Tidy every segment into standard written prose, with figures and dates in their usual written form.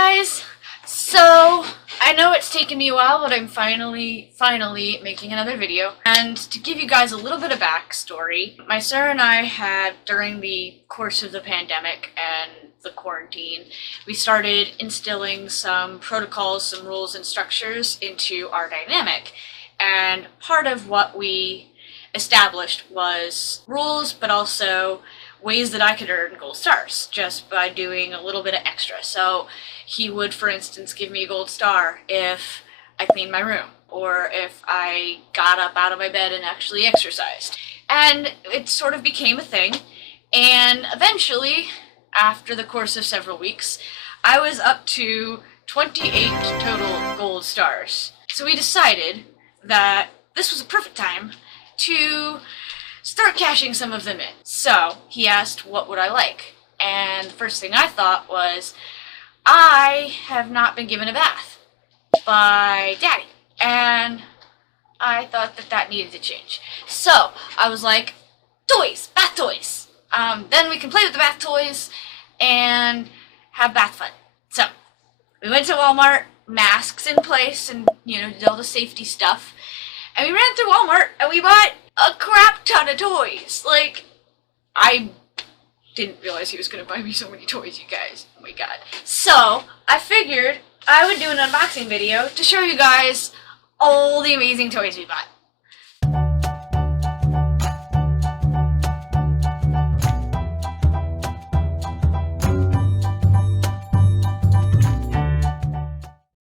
guys! So, I know it's taken me a while, but I'm finally making another video. And to give you guys a little bit of backstory, my sir and I had, during the course of the pandemic and the quarantine, we started instilling some protocols, some rules and structures into our dynamic. And part of what we established was rules, but also ways that I could earn gold stars just by doing a little bit of extra. So he would, for instance, give me a gold star if I cleaned my room or if I got up out of my bed and actually exercised. And it sort of became a thing. And eventually, after the course of several weeks, I was up to 28 total gold stars. So we decided that this was a perfect time to start cashing some of them in. So he asked what would I like, and the first thing I thought was, I have not been given a bath by Daddy, and I thought that that needed to change. So I was like, toys, bath toys. Then we can play with the bath toys and have bath fun. So we went to Walmart, masks in place, and did all the safety stuff. And we ran through Walmart and we bought a crap ton of toys. Like, I didn't realize he was going to buy me so many toys, you guys. Oh my god. So, I figured I would do an unboxing video to show you guys all the amazing toys we bought.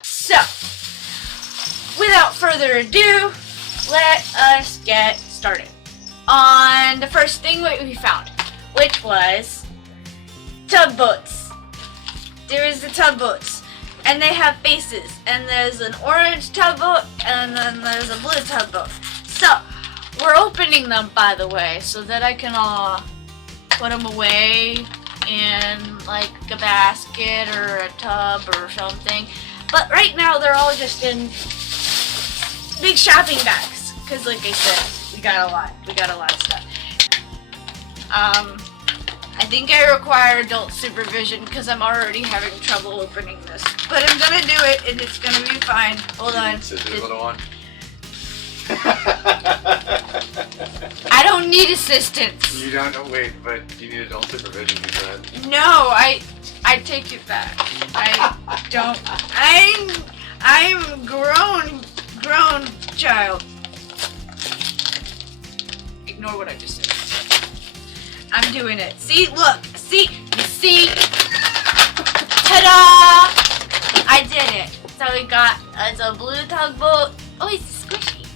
So, without further ado, let us get started on the first thing we found, which was tugboats. There is the tugboats, and they have faces, and there's an orange tugboat, and then there's a blue tugboat. So, we're opening them, by the way, so that I can put them away in like a basket or a tub or something. But right now, they're all just in big shopping bags. Because like I said, we got a lot of stuff. I think I require adult supervision because I'm already having trouble opening this. But I'm gonna do it and it's gonna be fine. Hold on. So do a little one. I don't need assistance. You don't know, wait, but you need adult supervision, you said. No, I take it back. I don't. I'm grown child. Ignore what I just said. I'm doing it. See, look, see, ta-da! I did it. So we got a blue tugboat. Oh, it's squishy.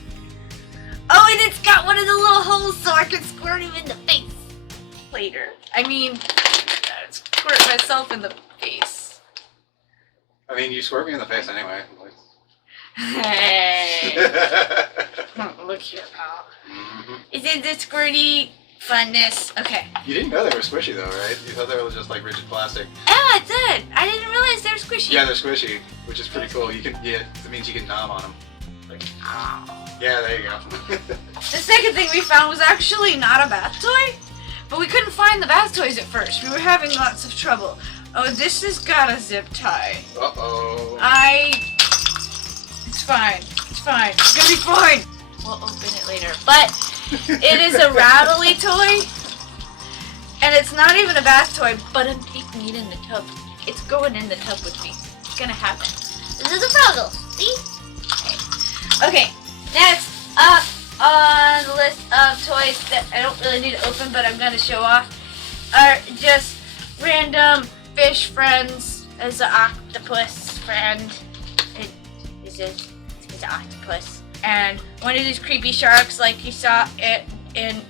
Oh, and it's got one of the little holes so I can squirt him in the face later. I mean, squirt myself in the face. I mean, you squirt me in the face anyway. Hey. Look here, pal. Isn't this squirty funness? Okay. You didn't know they were squishy though, right? You thought they were just like rigid plastic. Yeah, I did. I didn't realize they were squishy. Yeah, they're squishy, which is pretty cool. You can, that means you can nom on them. Like, oh. Yeah, there you go. The second thing we found was actually not a bath toy, but we couldn't find the bath toys at first. We were having lots of trouble. Oh, this has got a zip tie. Uh-oh. It's fine. It's fine. It's gonna be fine. We'll open it later. But it is a rattly toy. And it's not even a bath toy, but I'm taking it in the tub. It's going in the tub with me. It's gonna happen. This is a puzzle. See? Okay. Next up on the list of toys that I don't really need to open, but I'm gonna show off, are just random fish friends. There's an octopus friend. It's an octopus. And one of these creepy sharks, like you saw it in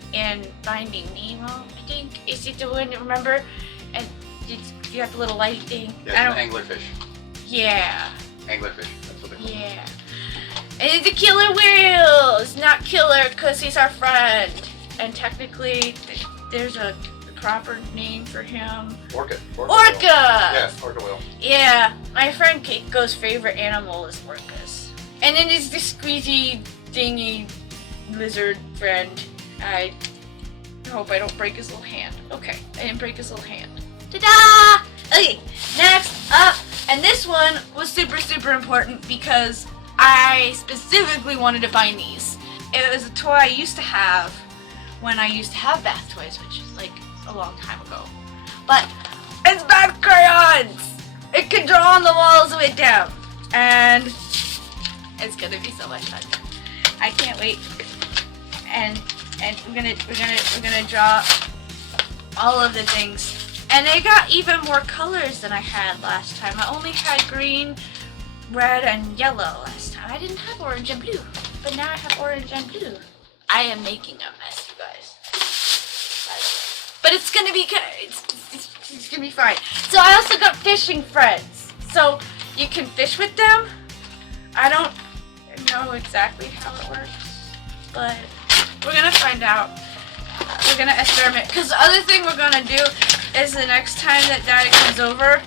Finding Nemo, I think. Is it the one, remember? And you got the little light thing. Yeah, it's an anglerfish. Yeah. Anglerfish, that's what they call it. Yeah. And it's a killer whale. It's not killer because he's our friend. And technically, there's a proper name for him. Orca. Orca! Yeah, orca whale. Yeah, my friend Keiko's favorite animal is orcas. And then there's this squeezy, dingy lizard friend. I hope I don't break his little hand. Okay, I didn't break his little hand. Ta-da! Okay, next up And this one was super important because I specifically wanted to find these. It was a toy I used to have when I used to have bath toys, which is like a long time ago. But it's bath crayons! It can draw on the walls with them. And it's gonna be so much fun. I can't wait. And we're gonna draw all of the things. And they got even more colors than I had last time. I only had green, red, and yellow last time. I didn't have orange and blue, but now I have orange and blue. I am making a mess, you guys. But it's gonna be good. It's gonna be fine. So I also got fishing friends. So you can fish with them. I don't know exactly how it works, but we're gonna find out. We're gonna experiment. Cause the other thing we're gonna do is the next time that Daddy comes over,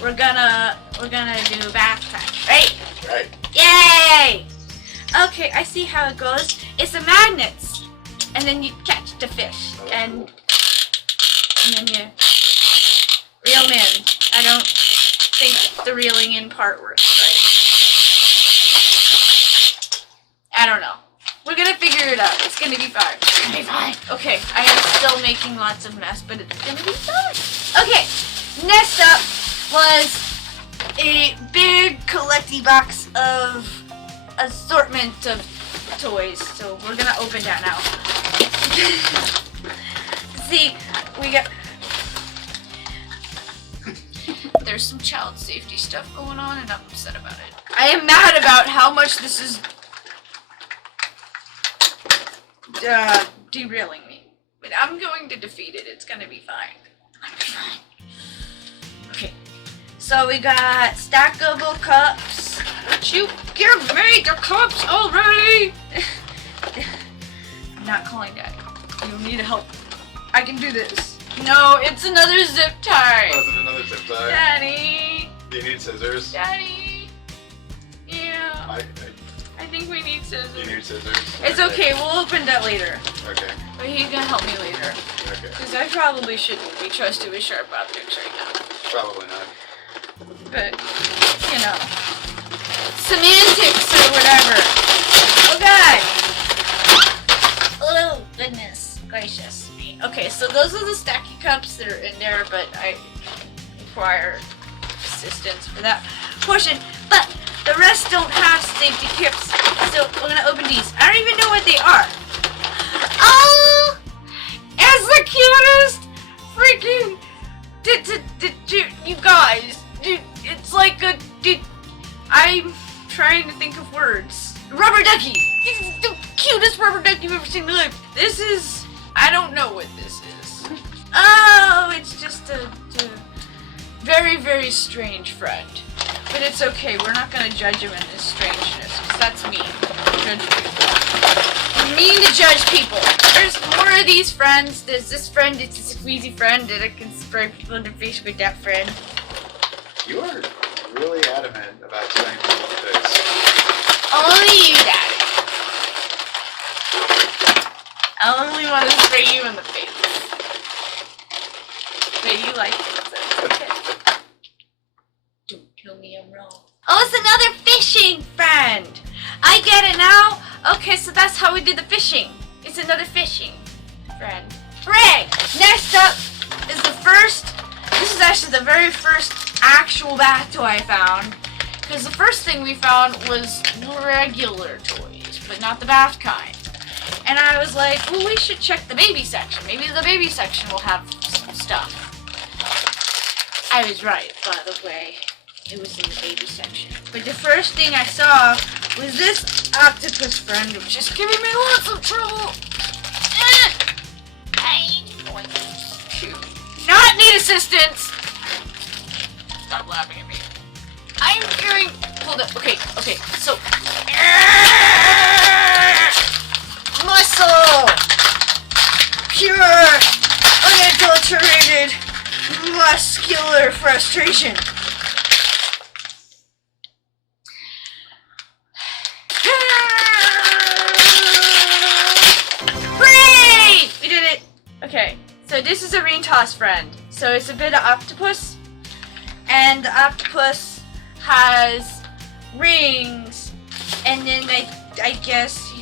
we're gonna do bath time, right? Right. Yay! Okay, I see how it goes. It's a magnets, and then you catch the fish, and then you reel them in. I don't think the reeling in part works, right? I don't know. We're gonna figure it out. It's gonna be fine. It's gonna be fine. Okay, I am still making lots of mess, but it's gonna be fine. Okay, next up was a big collecty box of assortment of toys. So we're gonna open that now. See, we got... There's some child safety stuff going on and I'm upset about it. I am mad about how much this is derailing me. But I'm going to defeat it. It's gonna be fine. Okay. So we got stackable cups. Would you give me the cups already? I'm not calling Daddy. You need help. I can do this. No, it's another zip tie. Oh, is it another zip tie? Daddy. Do you need scissors? Daddy. Yeah. I think we need scissors. You need scissors? It's okay. We'll open that later. Okay. But he's gonna help me later. Okay. Because I probably shouldn't be trusted with sharp objects right now. Probably not. But, you know. Semantics or whatever. Oh god! Oh goodness gracious me. Okay, so those are the stacky cups that are in there, but I require assistance for that portion. But the rest don't have safety cups, so we're gonna open these. I don't even know what they are. Oh! It's the cutest freaking... You guys, it's like a... I'm trying to think of words. Rubber ducky! It's the cutest rubber ducky you've ever seen in my life. This is... I don't know what this is. Oh, it's just a very, very strange friend. But it's okay, we're not gonna judge him in his strangeness, because that's mean. Judge people. Mean to judge people. There's more of these friends. There's this friend, it's a squeezy friend, and I can spray people in the face with that friend. You are really adamant about spraying people in the face. Only you, Daddy. I only want to spray you in the face. But you like it, so it's okay. Don't tell me I'm wrong. Oh, it's another fishing friend! I get it now! Okay, so that's how we do the fishing. It's another fishing friend. Hooray! Next up is the first... This is actually the very first actual bath toy I found. Because the first thing we found was regular toys, but not the bath kind. And I was like, well, we should check the baby section. Maybe the baby section will have some stuff. I was right, by the way. It was in the baby section. But the first thing I saw was this octopus friend, which is giving me lots of trouble. I'm going to not need assistance. Stop laughing at me. I'm hearing... Hold up. Okay. So... Muscle! Pure, unadulterated, muscular frustration. Hooray! We did it! Okay, so this is a ring toss friend. So it's a bit of octopus, and the octopus has rings, and then I guess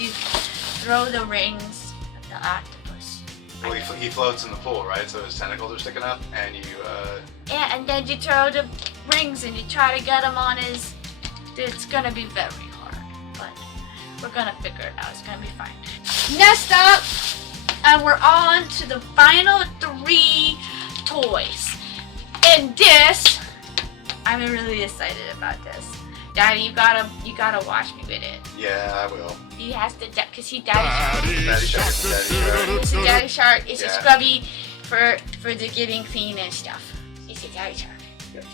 you throw the rings at the octopus. Well, he floats in the pool, right? So his tentacles are sticking up, and you. Yeah, and then you throw the rings and you try to get him on his. It's gonna be very hard, but we're gonna figure it out. It's gonna be fine. Next up, and we're on to the final 3 toys. And this, I'm really excited about this. Daddy, you gotta watch me with it. Yeah, I will. He has to, cause he daddy Daddy shark. It's a daddy shark. It's Yeah. a scrubby for the getting clean and stuff. It's a daddy shark. Yep.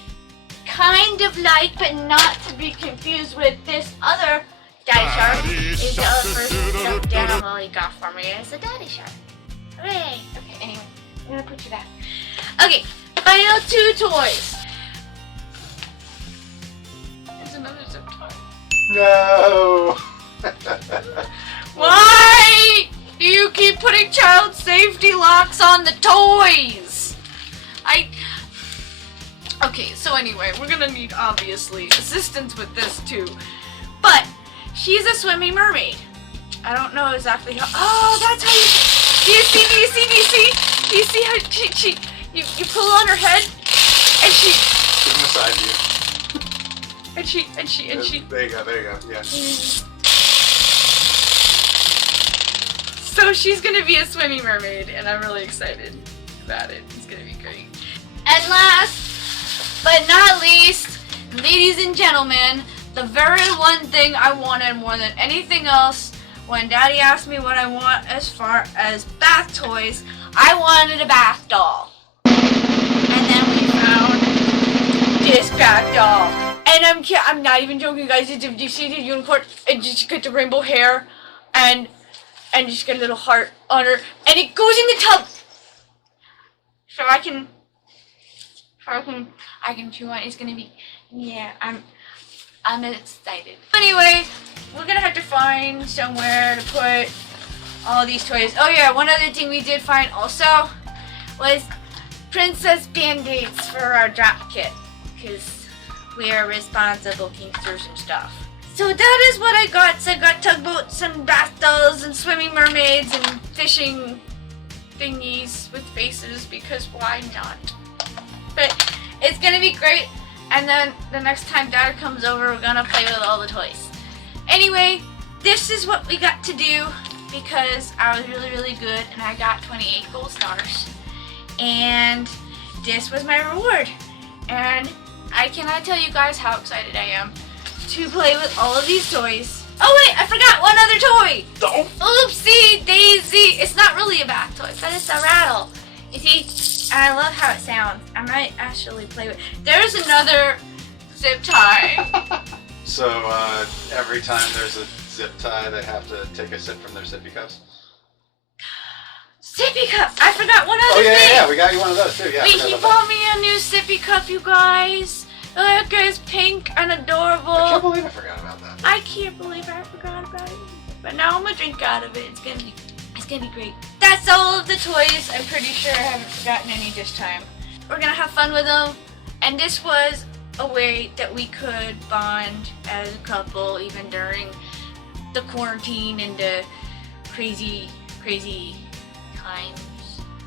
Kind of like, but not to be confused with this other daddy shark. It's the other first stuffed animal he got for me. It's a daddy shark. Hooray! Okay, anyway, I'm gonna put you back. Okay, final 2 toys. There's another zip tie. No. Why do you keep putting child safety locks on the toys? Okay, so anyway, we're gonna need, obviously, assistance with this too. But, she's a swimming mermaid. I don't know exactly how. Oh, that's how you. Do you see how you pull on her head and she. Give him a side view. And she. There you go. Yeah. So she's gonna be a swimming mermaid, and I'm really excited about it. It's gonna be great. And last but not least, ladies and gentlemen, the very one thing I wanted more than anything else when Daddy asked me what I want as far as bath toys, I wanted a bath doll. And then we found this bath doll. And I'm not even joking, guys. Did you see the unicorn? And she got the rainbow hair, and she's got a little heart on her, and it goes in the tub. So I can chew on it. It's gonna be, yeah. I'm excited. Anyway, we're gonna have to find somewhere to put all these toys. Oh yeah, one other thing we did find also was princess band-aids for our drop kit, because we are responsible kinksters and stuff. So that is what I got. So I got tugboats and bath dolls and swimming mermaids and fishing thingies with faces, because why not? But it's gonna be great. And then the next time Dad comes over, we're gonna play with all the toys. Anyway, this is what we got to do because I was really, really good and I got 28 gold stars. And this was my reward. And I cannot tell you guys how excited I am to play with all of these toys. Oh wait, I forgot one other toy! Oopsie daisy! It's not really a bath toy, but it's a rattle. You see? And I love how it sounds. I might actually play with. There's another zip tie. So every time there's a zip tie, they have to take a sip from their sippy cups. Sippy cup! I forgot one other thing! Yeah, we got you one of those too. Yeah. Wait, he bought me a new sippy cup, you guys. Look, it's pink and adorable. I can't believe I forgot about that. I can't believe I forgot about it. But now I'm gonna drink out of it. It's gonna be great. That's all of the toys. I'm pretty sure I haven't forgotten any this time. We're gonna have fun with them. And this was a way that we could bond as a couple even during the quarantine and the crazy times.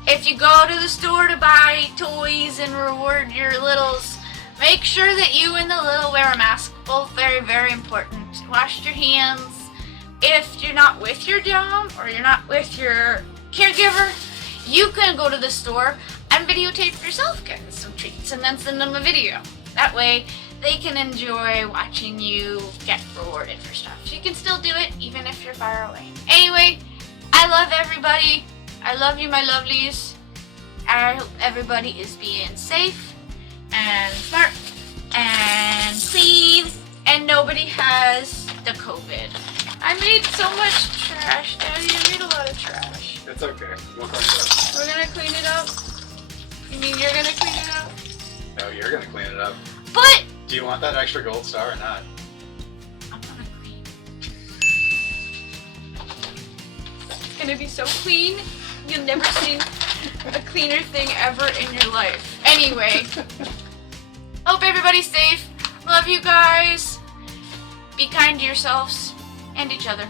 If you go to the store to buy toys and reward your littles, make sure that you and the little wear a mask. Both very, very important. Wash your hands. If you're not with your dom or you're not with your caregiver, you can go to the store and videotape yourself getting some treats and then send them a video. That way they can enjoy watching you get rewarded for stuff. So you can still do it even if you're far away. Anyway, I love everybody. I love you, my lovelies. I hope everybody is being safe and smart and clean and nobody has the COVID. I made so much trash, Daddy. I made a lot of trash. It's okay. We'll clean it up. We're gonna clean it up? You mean you're gonna clean it up? No, you're gonna clean it up. But Do you want that extra gold star or not? I'm gonna clean. It's gonna be so clean. You'll never see a cleaner thing ever in your life. Anyway, Hope everybody's safe. Love you guys. Be kind to yourselves and each other.